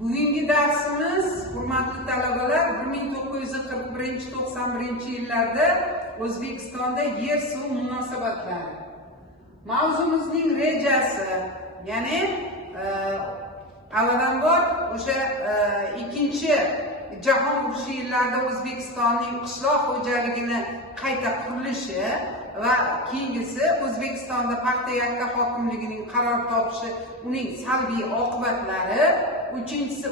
Bugungi darsimiz, hurmatli talabalar, 1941-91 yillarda O'zbekistonda yer suv munosabatlari. Mavzumizning rejasi, ya'ni avvalambor o'sha ikkinchi jahon urushi yillarida O'zbekistonning qishloq xo'jaligini qayta qurilishi va keyingisi O'zbekistonda paxta yakka hokimligining qaror topishi, uning salbiy oqibatlari. Uchinchisi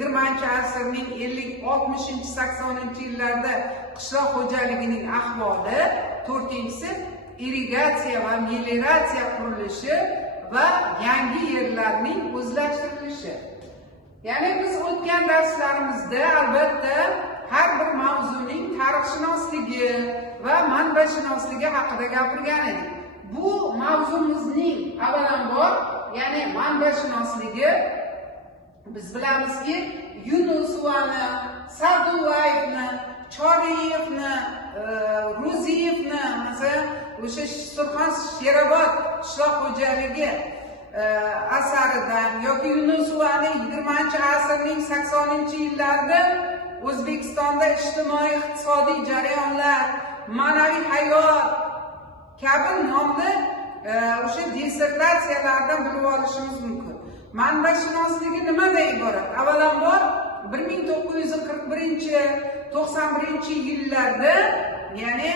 20-asrning 50-60-80 yillarda qishloq xo'jaligining ahvoli. To'rtinchisi irrigatsiya va melioratsiya qurilishi va yangi yerlarning o'zlashtirilishi. Ya'ni biz o'tgan darslarimizda albatta har bir mavzuning tarixshunosligi va manbashinosligi haqida gapirgan edik. Bu mavzumizning avvalambor, ya'ni manbashinosligi, biz bilamizki, Yunusovani, Sa'dullayevni, Choriyevni, Ro'ziyevni, masalan, o'sha Surxon Sherobod qishloq xo'jaligi asaridan yoki Yunusovani 20-asrning 80-yillarida O'zbekistonda ijtimoiy iqtisodiy jarayonlar, ma'naviy hayot kabi nomli o'sha dissertatsiyalardan bilib olishimiz mumkin. Manbashinosligi nimadan iborat? Avvalambor 1941-91 yillarda, ya'ni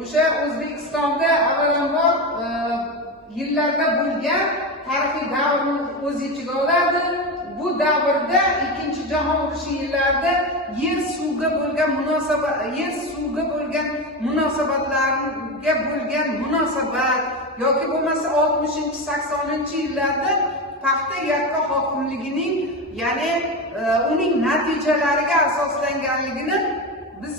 o'sha O'zbekistonda avvalambor yillarda bo'lgan tarixiy davrni o'z ichiga oladi. Bu davrda ikkinchi jahon urushi yillarida yer suvga bo'lgan munosabatlarga bo'lgan munosabat yoki bo'lmasa 60-80 yillarda paxta yakka hokimligining, ya'ni uning natijalariga asoslanganligini biz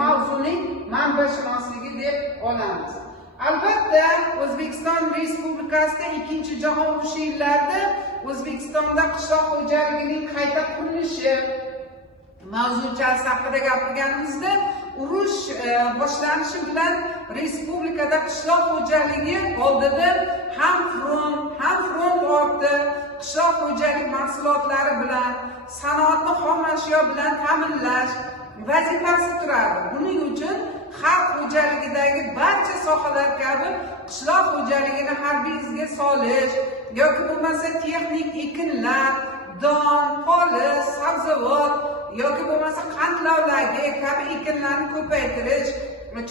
mavzuning manbashinosligi deb olamiz. Albatta, O'zbekiston Respublikasida ikkinchi jahon urushi yillarida O'zbekistonda qishloq xo'jaligining qayta qurilishi mavzuchasi haqida gapirganimizda, urush boshlanishi bilan respublikada qishloq xo'jaligi oldida ham front orti qishloq xo'jalik mahsulotlari bilan sanoatni xom ashyo bilan ta'minlash vazifasi turadi. Buning uchun xalq xo'jaligidagi barcha sohalar kabi qishloq xo'jaligini harbiy izga solish yoki bo'lmasa texnik ekinlar, don, polis, sabzavot yoki bo'lmasa qand lavlagi kabi ekinlarni ko'paytirish,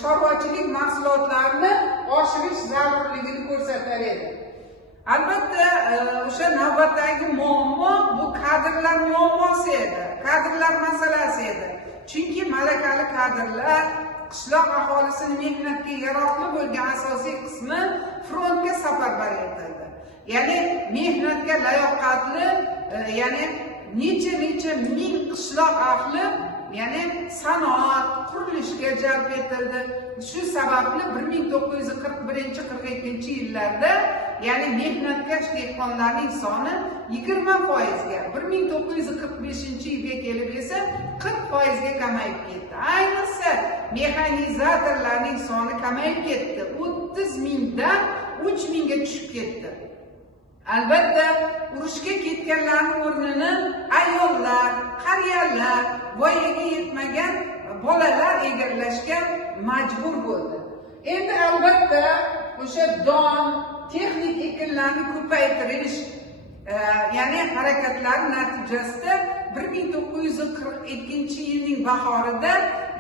chorvachilik mahsulotlarini oshirish zarurligini ko'rsatar edi. Albatta, o'sha navbatdagi muammo bu kadrlar muammosi edi, kadrlar masalasi edi. Chunki malakali kadrlar, qishloq aholisining mehnatga yaroqli bo'lgan asosiy qismi frontga safarbar etildi. Ya'ni mehnatga layoqatli, ya'ni necha ming qishloq ahli, ya'ni sanoat, qurilishga jalb etildi. Shu sababli 1941-42 yillarda, ya'ni mehnatkash dehqonlarning soni 20%ga, 1945-yilga kelib esa 40%ga kamayib ketdi. Ayniqsa mexanizatorlarning soni kamayib ketdi. 30 mingdan 3 mingga tushib ketdi. Albatta, urushga ketganlarning o'rnini ayollar, qariyalar, voyaga yetmagan bolalar egallashga majbur bo'ldi. Endi albatta, o'sha don, texnik ekinlarni ko'paytirish, ya'ni harakatlar natijasida 1942-yilning bahorida,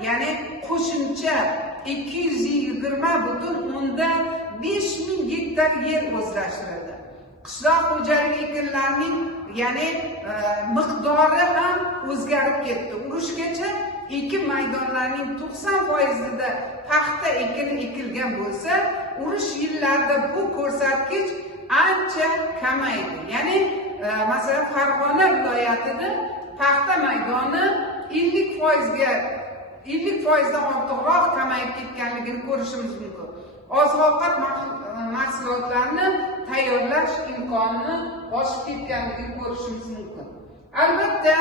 ya'ni qo'shimcha 220,5 ming gektar yer o'zlashtirildi. Qishloq xo'jaligi ekinlarining, ya'ni miqdori ham o'zgarib ketdi. Urushgacha ekin maydonlarining 90%da paxta ekini ekilgan bo'lsa, urush yillarida bu ko'rsatkich ancha kamaydi. Ya'ni masalan, Farg'ona viloyatida paxta maydoni 50%dan ortiqroq kamayib ketganligini ko'rishimiz mumkin. Oziq-ovqat mahsulotlarini tayyorlash imkonini oshib ketganligini ko'rishimiz mumkin. Albatta,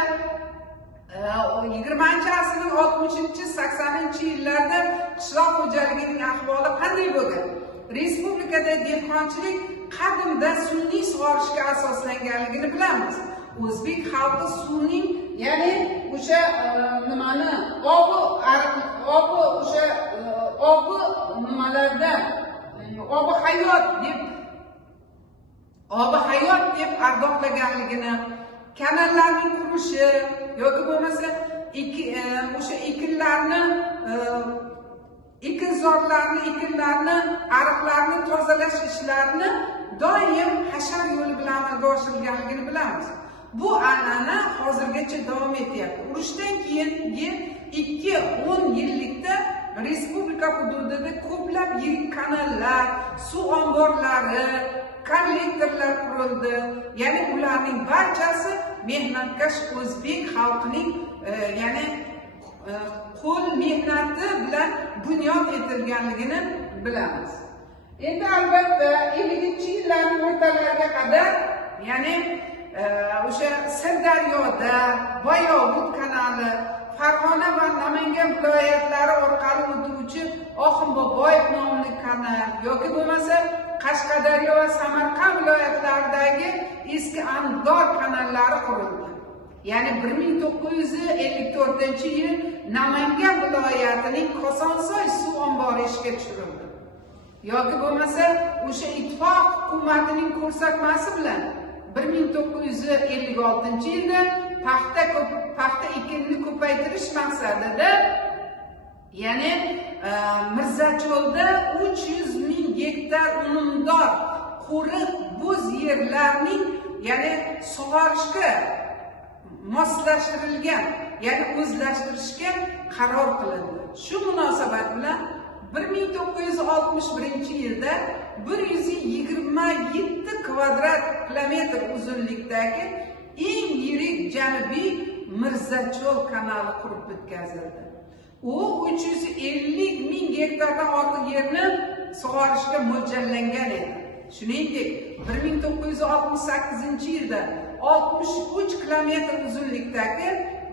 20-asrning 60-80 yillarda qishloq xo'jaligining ahvoli qanday bo'lgan? Respublikada dehqonchilik qadimda sun'iy sug'orishga asoslanganligini bilamiz. o'zbek xalqi suvning, ya'ni o'sha nimani obi hayot deb ardoqlaganligini, kanallarning qurishi yoki bo'lmasa o'sha ekinlarni, ariqlarni tozalash ishlarini doim hashar yo'li bilan amalga oshirilganligini bilamiz. Bu an'ana hozirgacha davom etyapti. Urushdan keyingi 2-10 yillikda respublika hududida ko'plab yirik kanallar, suv omborlari, kollektorlar qurildi. Ya'ni ularning barchasi mehnatkash o'zbek xalqining ya'ni qo'l mehnati bilan bunyod etilganligini bilamiz. Endi albatta 50-yillarning o'rtalariga qadar, ya'ni o'sha Sirdaryoda Boyovut kanali, Farg'ona va Namangan viloyatlari orqali o'tuvchi Oxunboboyev nomli kanal yoki bo'lmasa Qashqadaryo va Samarqand viloyatlaridagi eski Andor kanallari qurildi. Ya'ni 1954-yil Namangan viloyatining Kosonsoy suv ombori ishga tushirildi. Yoki bo'lmasa o'sha ittifoq hukumatining ko'rsatmasi bilan 1956-yilda paxta ekinini ko'paytirish maqsadida, ya'ni Mirzacho'lda 300 ming gektar unumdor qo'riq bo'z yerlarning, ya'ni sug'orishga moslashtirilgan, ya'ni o'zlashtirishga qaror qilindi. Shu munosabat bilan 1961-yilda 127 kvadrat kilometr uzunlikdagi eng yirik janubiy Mirzacho'l kanali qurib bitkazildi. U 350 ming gektardan ortiq yerni sug'orishga mo'ljallangan edi. Shuningdek, 1968-yilda 63 kilometr uzunlikdagi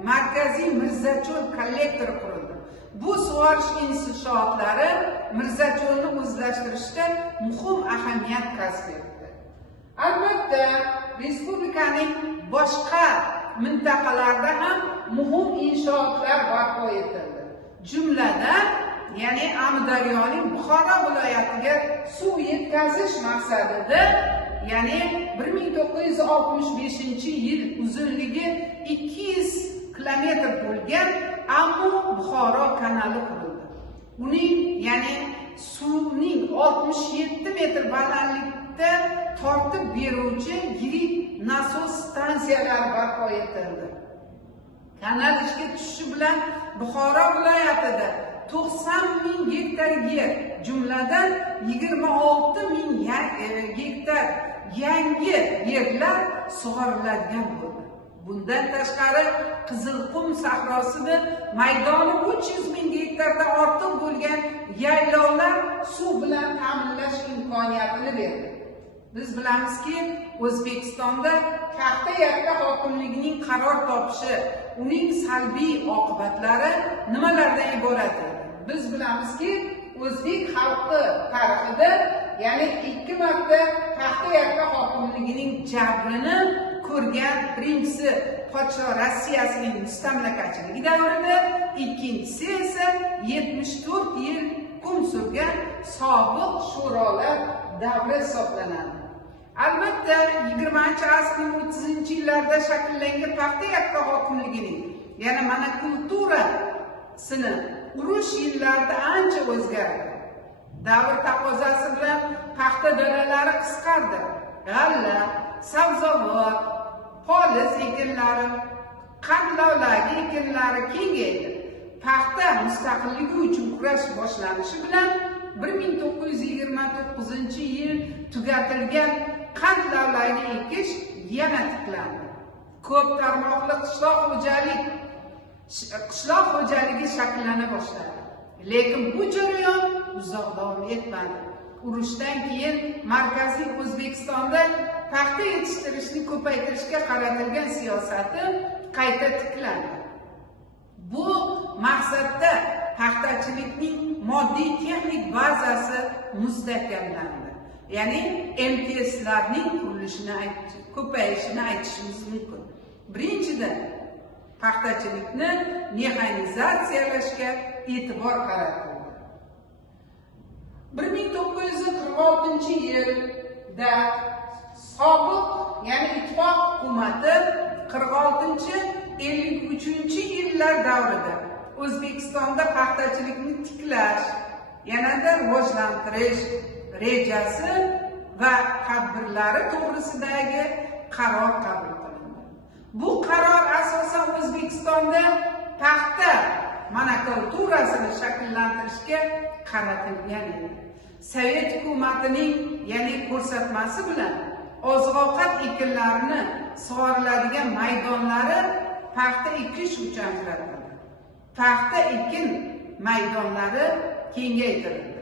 markaziy Mirzacho'l kollektori qurildi. Bu sug'orish inshootlari Mirzacho'lni o'zlashtirishda muhim ahamiyat kasb etdi. Albatta, respublikaning boshqa mintaqalarida ham muhim inshootlar barpo etildi. Jumladan, ya'ni Amudaryoning Buxoro viloyatiga suv yetkazish maqsadida, ya'ni 1965-yil uzunligi 200 kilometr bo'lgan Amu-Buxoro kanali qurildi. Uning, ya'ni suvning 67 metr balandlikda tortib beruvchi yirik nasos stansiyalari barpo etildi. Kanal ishga tushishi bilan Buxoro viloyatida 90 ming gektar yer, jumladan 26 ming gektar yangi yerlar sug'oriladigan bo'ldi. Bundan tashqari Qizilqum sahrosida maydoni 300 ming gektardan ortiq bo'lgan yaylovlar suv bilan ta'minlash imkoniyatini berdi. Biz bilamizki, O'zbekistonda paxta yakka hokimligining qaror topishi, uning salbiy oqibatlari nimalardan iborat edi? Biz bilamizki, o'zbek xalqi tarixida, ya'ni 2 marta paxta yakka hokimligining jabrini ko'rgan. Birinchisi podsho Rossiyasining mustamlakachiligi davrida, ikkinchisi esa 74 yil hukm surgan sobiq sho'rolar davri hisoblanadi. Albatta, 20-asrning 30-yillarida shakllangan paxta yakka hokimligining, ya'ni monokulturasini urush yillarida ancha o'zgardi. Davr taqozosi bilan paxta dalalari qisqardi. G'alla, sabzavot, poliz ekinlari, qatlovlagi ekinlari kengaydi. Paxta mustaqilligi uchun kurash boshlanishi bilan 1929-yil tugatilgan qatlovlagi ekish yana tiklandi. Ko'p tarmoqli qishloq xo'jaligi shakllana boshladi. Lekin bu jarayon uzoq davom etmadi. Urushdan keyin Markaziy O'zbekistonda paxta yetishtirishni ko'paytirishga qaratilgan siyosati qayta tiklandi. Bu maqsadda paxtachilikning moddiy texnik bazasi mustahkamlandi. ya'ni MTS'larning qurilishini ko'payishini aytishimiz mumkin. Birinchidan, paxtachilikni mexanizatsiyalashga e'tibor qaratildi. 1946-yilda sobiq, ya'ni ittifoq hukumati 46-53-yillar davrida O'zbekistonda paxtachilikni tiklash, yanada rivojlantirish rejasi va tadbirlari to'g'risidagi qaror qabul qilindi. Bu qaror asosan O'zbekistonda paxta monokulturasini shakllantirishga qaratilgan edi. Sovet hukumatining, ya'ni ko'rsatmasi bilan oziq-ovqat ekinlarini sug'oriladigan maydonlari paxta ekish uchun ajratildi. Paxta ekin maydonlari kengaytirildi.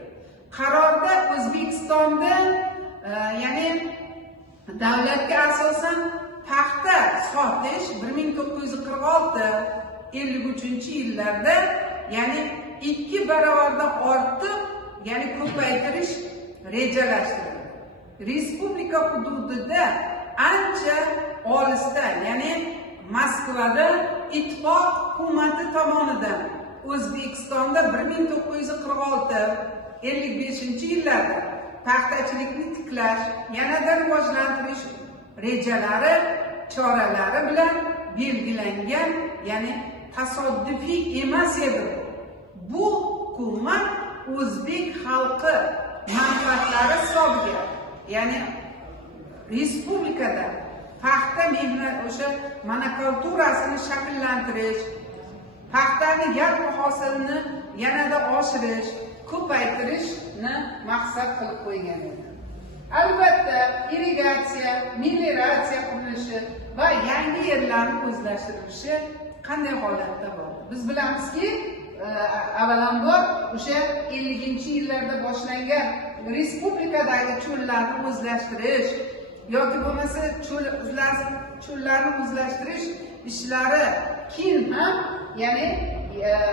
Qarorda O'zbekistonda ya'ni davlatga asosan paxta sotish 1946-53-yillarda ya'ni 2 barobardan ortib, ya'ni ko'paytirish rejalashtirildi. Respublika hududida ancha olisda, ya'ni Moskvada ittifoq hukumati tomonidan O'zbekistonda 1946-55-yillarda paxtachilikni tiklash, yanada rivojlantirish rejalari, choralari bilan belgilangan, ya'ni tasoddifiy emas edi. Bu hukumat o'zbek xalqi manfaatlari hisobiga, ya'ni respublikada paxta mehnat o'sha monokulturasini shakllantirish, paxtani yalpi hosilni yanada oshirish, ko'paytirishni maqsad qilib qo'ygan edi. Albatta, irrigatsiya, melioratsiya qilinishi va yangi yerlarni o'zlashtirilishi qanday holatda bo'ldi? Biz bilamizki, avvalambor o'sha 50-yillarda boshlangan respublikadagi cho'llarni o'zlashtirish yoki bo'lmasa cho'llarni o'zlashtirish ishlari keyin ham, ya'ni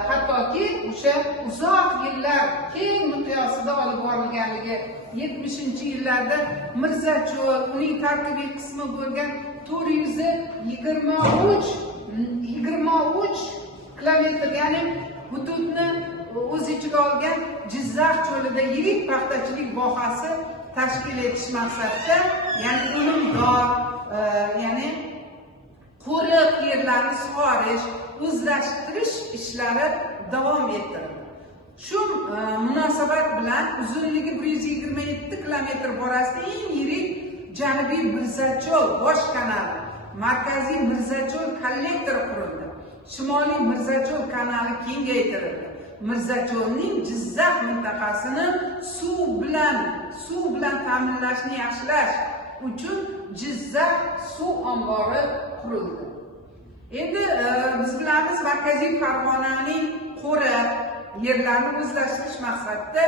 hattoki o'sha uzoq yillar keng miqyosida olib borilganligi, 70-yillarda Mirzacho'l, uning tarkibiy qismi bo'lgan 423 kilometr, ya'ni hududni o'z ichiga olgan Jizzax cho'lida yirik paxtachilik vohasi tashkil etish maqsadida, ya'ni unumdor, ya'ni qo'riq yerlarni sug'orish, o'zlashtirish ishlari davom ettirildi. Shu munosabat bilan uzunligi 127 kilometr borasida eng yirik Janubiy Mirzacho'l bosh kanali, Markaziy Mirzacho'l kollektori qurildi. Shimoliy Mirzacho'l kanali kengaytirildi. Mirzacho'lning Jizzax mintaqasini suv bilan ta'minlashni yaxshilash uchun Jizzax suv ombori qurildi. Endi biz bilamiz, Markaziy Farg'onaning qo'ri yerlarni o'zlashtirish maqsadida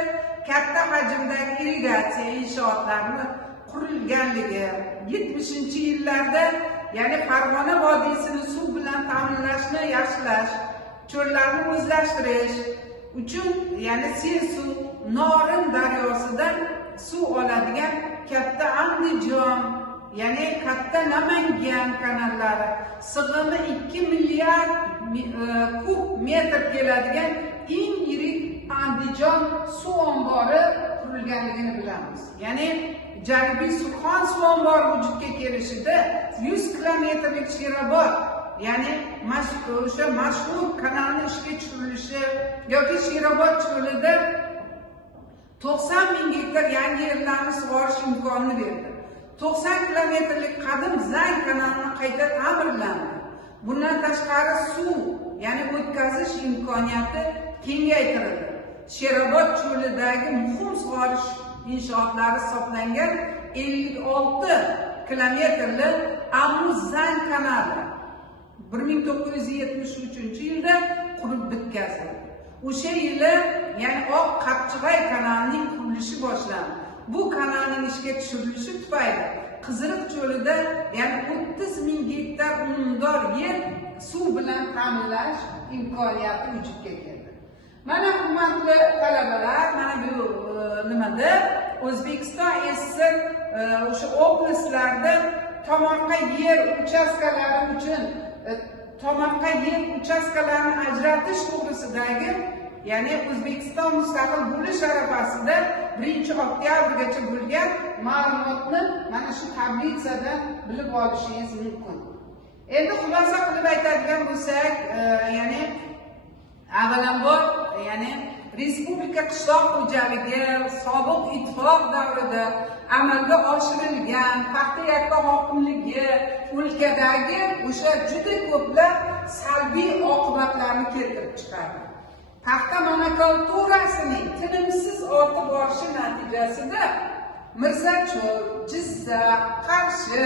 katta hajmdagi irrigatsiya inshootlarini qurilganligi, 70-yillarda, ya'ni Farg'ona vodiysini suv bilan ta'minlashni yaxshilash, cho'llarni o'zlashtirish uchun, ya'ni Sersuv, Norin daryosidan suv oladigan katta Andijon, ya'ni katta Namangan kanallari, sig'imi 2 milliard kub metr keladigan eng yirik Andijon suv ombori qurilganligini bilamiz. Ya'ni Janubiy Surxon suv ombori vujudga kelishida 100 kilometrlik Sherobod, ya'ni o'sha mashhur kanalni ishga tushirilishi yoki Sherobod cho'lida 90 ming gektar yangi yerlarni sug'orish imkonini berdi. 90 kilometrlik qadim Zang kanalini qayta ta'mirlandi. Bundan tashqari suv, ya'ni o'tkazish imkoniyati kengaytirildi. Sherobod cho'lidagi muhim sug'orish inshootlari hisoblangan 56 kilometrli Amuz-Zang kanali 1973-yilda qurib bitkazildi. O'sha yili, ya'ni Oq Qapchig'ay kanalining qurilishi boshlandi. Bu kanalning ishga tushirilishi tufayli Qiziriq cho'lida, ya'ni 30 ming gektar unumdor yer suv bilan ta'minlash imkoniyati vujudga keldi. Mana hurmatli talabalar, mana bu nimada O'zbekiston SSR o'sha oblastlarda tomorqa yer uchastkalari uchun tomorqa yer uchastkalarini ajratish to'g'risidagi, ya'ni O'zbekiston mustaqil bo'lish arafasida 1-oktyabrgacha bo'lgan ma'lumotni mana shu tablisadan bilib olishingiz mumkin. Endi xulosa qilib aytadigan bo'lsak, ya'ni avvalambor, ya'ni Respublika qishloq xo'jaligi sobiq ittifoq davrida amalga oshirilgan paxta yakka hokimligi o'lkadagi o'sha juda ko'plab salbiy oqibatlarni keltirib chiqardi. Paxta monokulturasining tinimsiz ortib borishi natijasida Mirzacho'l, Jizzax, Qarshi,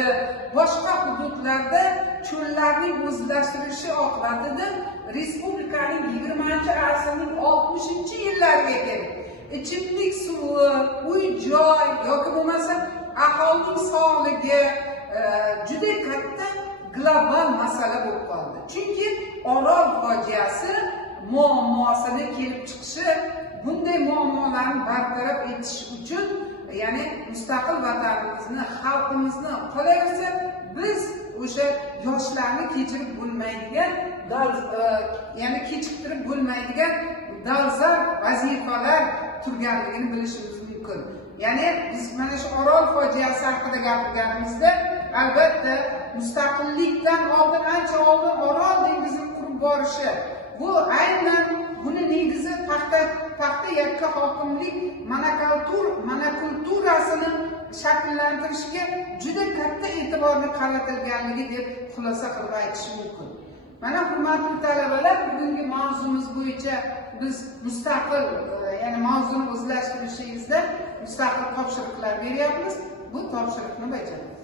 boshqa hududlarda cho'llarning o'zlashtirishi oqibatida respublikaning 20-asrning 60-yillariga kelib ichimlik suvi, uy-joy yoki bo'lmasa aholining sog'ligi juda katta global masala bo'lib qoldi. Chunki Orol fojiasi muammosini kelib chiqishi, bunday muammolarni bartaraf etish uchun, ya'ni mustaqil vatanimizni, xalqimizni qolaversa biz o'sha yoshlarni kechirib bo'lmaydigan, ya'ni kechiktirib bo'lmaydigan dolzarb vazifalar turganligini bilishimiz mumkin. Ya'ni biz mana shu Orol fojiasi haqida gapirganimizda, albatta mustaqillikdan oldin, ancha oldin Orol dengizi qurib borishi, bu aynan buni negizi paxta yakka hokimlik monokulturasini shakllantirishga juda katta e'tiborni qaratilganligi deb xulosa qilib aytish mumkin. Mana hurmatli talabalar, bugungi mavzumiz bo'yicha biz mustaqil, ya'ni mavzuni o'zlashtirishingizda mustaqil topshiriqlar beryapmiz. Bu topshiriqni bajaramiz.